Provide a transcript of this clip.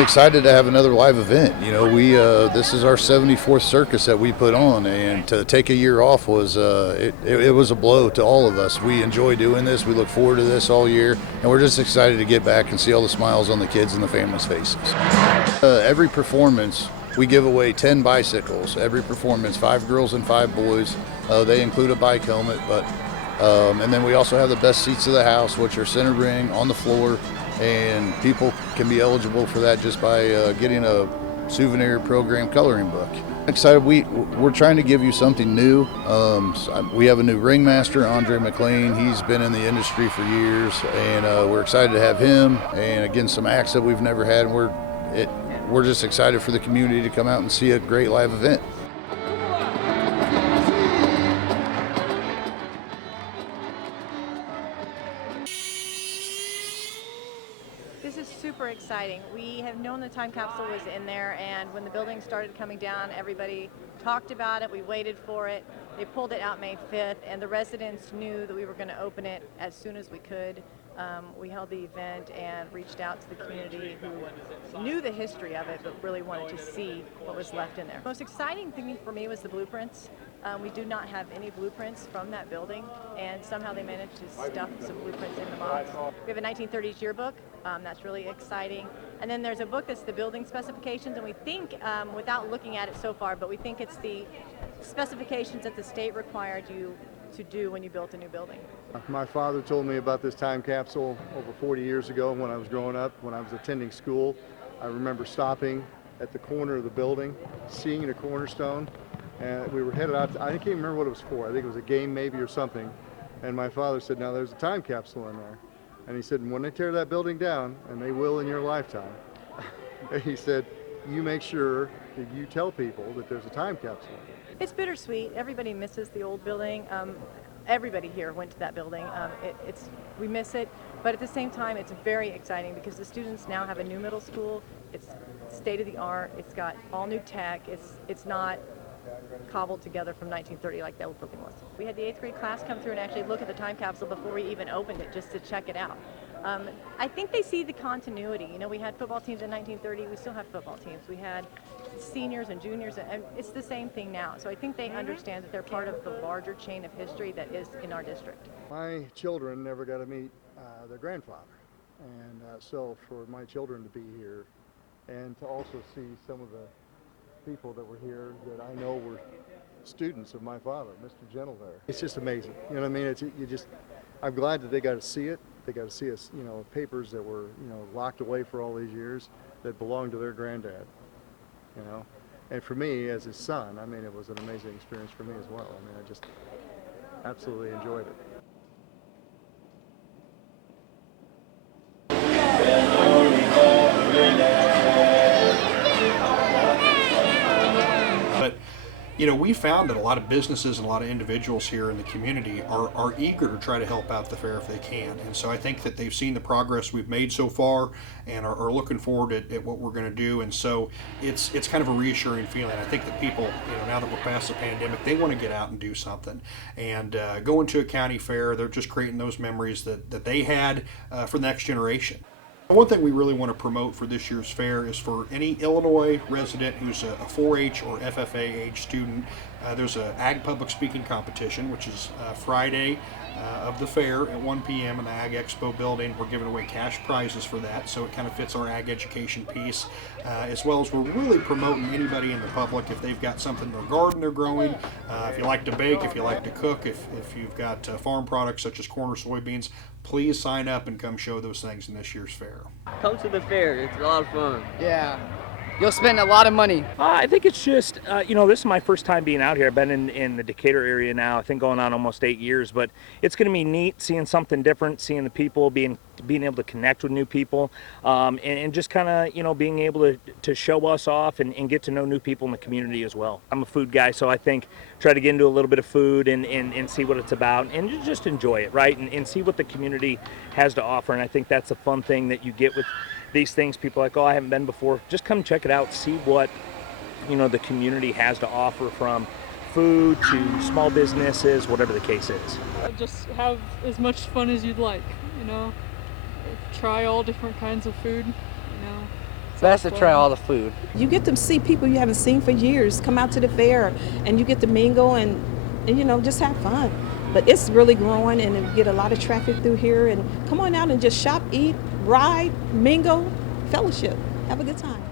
I'm excited to have another live event. You know, we this is our 74th circus that we put on, and to take a year off was it was a blow to all of us. We enjoy doing this. We look forward to this all year, and we're just excited to get back and see all the smiles on the kids and the families' faces. Every performance, we give away 10 bicycles. Every performance, 5 girls and 5 boys. They include a bike helmet, but and then we also have the best seats of the house, which are center ring on the floor. And people can be eligible for that just by getting a souvenir program coloring book. Excited, we're trying to give you something new. We have a new ringmaster, Andre McLean. He's been in the industry for years, and we're excited to have him. And again, some acts that we've never had, and we're just excited for the community to come out and see a great live event. This is super exciting. We have known the time capsule was in there, and when the building started coming down, everybody talked about it. We waited for it. They pulled it out May 5th, and the residents knew that we were going to open it as soon as we could. We held the event and reached out to the community who knew the history of it but really wanted to see what was left in there. The most exciting thing for me was the blueprints. We do not have any blueprints from that building, and somehow they managed to stuff some blueprints in the box. We have a 1930s yearbook. That's really exciting. And then there's a book that's the building specifications, and we think, without looking at it so far, but we think it's the specifications that the state required you to do when you built a new building. My father told me about this time capsule over 40 years ago when I was growing up, when I was attending school. I remember stopping at the corner of the building, seeing the cornerstone, and we were headed out. I can't remember what it was for. I think it was a game maybe or something. And my father said, now there's a time capsule in there. And he said, when they tear that building down, and they will in your lifetime, he said, you make sure that you tell people that there's a time capsule. It's bittersweet. Everybody misses the old building. Everybody here went to that building. We miss it, but at the same time, it's very exciting because the students now have a new middle school. It's state of the art. It's got all new tech. It's not cobbled together from 1930 like the old building was. We had the 8th grade class come through and actually look at the time capsule before we even opened it, just to check it out. I think they see the continuity. You know, we had football teams in 1930. We still have football teams. We had seniors and juniors, and it's the same thing now. So I think they understand that they're part of the larger chain of history that is in our district. My children never got to meet their grandfather, and so for my children to be here and to also see some of the people that were here that I know were students of my father, Mr. Gentle there. It's just amazing. You know what I mean? I'm glad that they got to see it. They got to see us, you know, papers that were, you know, locked away for all these years that belonged to their granddad, you know. And for me, as his son, I mean, it was an amazing experience for me as well. I mean, I just absolutely enjoyed it. But, you know, we found that a lot of businesses and a lot of individuals here in the community are eager to try to help out the fair if they can. And so I think that they've seen the progress we've made so far and are looking forward at what we're going to do. And so it's kind of a reassuring feeling. I think that people, you know, now that we're past the pandemic, they want to get out and do something. And going to a county fair, they're just creating those memories that they had for the next generation. One thing we really want to promote for this year's fair is for any Illinois resident who's a 4-H or FFA age student. There's an Ag Public Speaking competition, which is Friday of the fair at 1 p.m. in the Ag Expo building. We're giving away cash prizes for that, so it kind of fits our ag education piece, as well as we're really promoting anybody in the public if they've got something in their garden they're growing, if you like to bake, if you like to cook, if you've got farm products such as corn or soybeans, please sign up and come show those things in this year's fair. Come to the fair. It's a lot of fun. Yeah. You'll spend a lot of money. I think it's just, you know, this is my first time being out here. I've been in the Decatur area now, I think going on almost 8 years, but it's going to be neat seeing something different, seeing the people, being able to connect with new people, and just kind of, you know, being able to show us off and get to know new people in the community as well. I'm a food guy, so I think try to get into a little bit of food and see what it's about and just enjoy it, right? And see what the community has to offer. And I think that's a fun thing that you get with these things. People are like, oh, I haven't been before. Just come check it out, see what, you know, the community has to offer, from food to small businesses, whatever the case is. Just have as much fun as you'd like, you know. Try all different kinds of food, you know. Best to try all the food. You get to see people you haven't seen for years come out to the fair, and you get to mingle and just have fun. But it's really growing, and we get a lot of traffic through here. And come on out and just shop, eat, ride, mingle, fellowship. Have a good time.